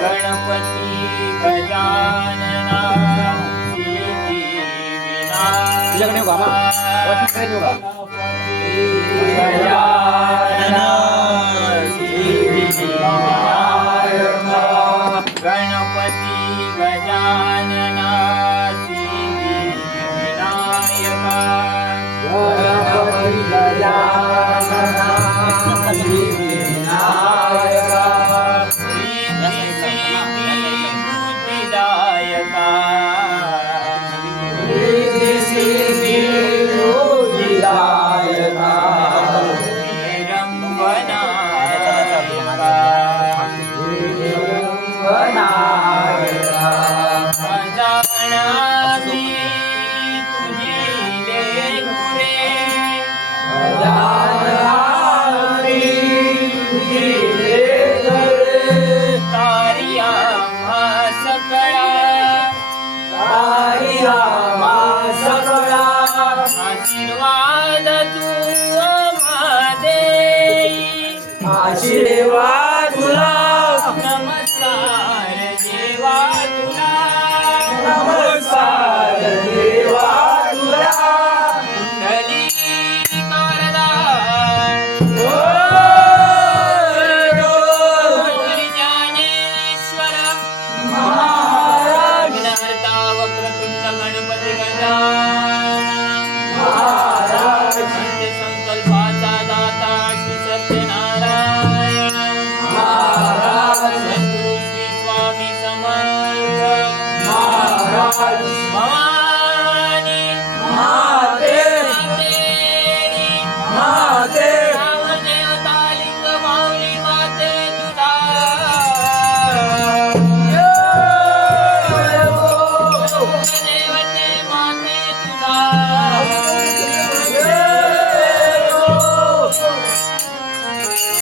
गणपती गजानना सिद्धी तुझ्याकडे येऊ का मामा? वॉचमॅनकडे येऊ का? गजानना सिद्धी गणपती गजानना सिद्धी विनायका गणपती गजानना सिद्धी विनायका सिद्धी बुद्धिदायका सिद्धी बुद्धिदायका आशीर्वाद तू देई आशीर्वाद तुला नमस्कार देवा तुला नमस्कार देवा तुला कुंडली कारदा ज्ञानेश्वर महाराज विघ्नहर्ता वक्रतुंड गणपती गजानन महाराज संकल्पाचा दाता श्री सत्यनारायण महाराज सद्गुरु श्री स्वामी समर्थ महाराज भवानी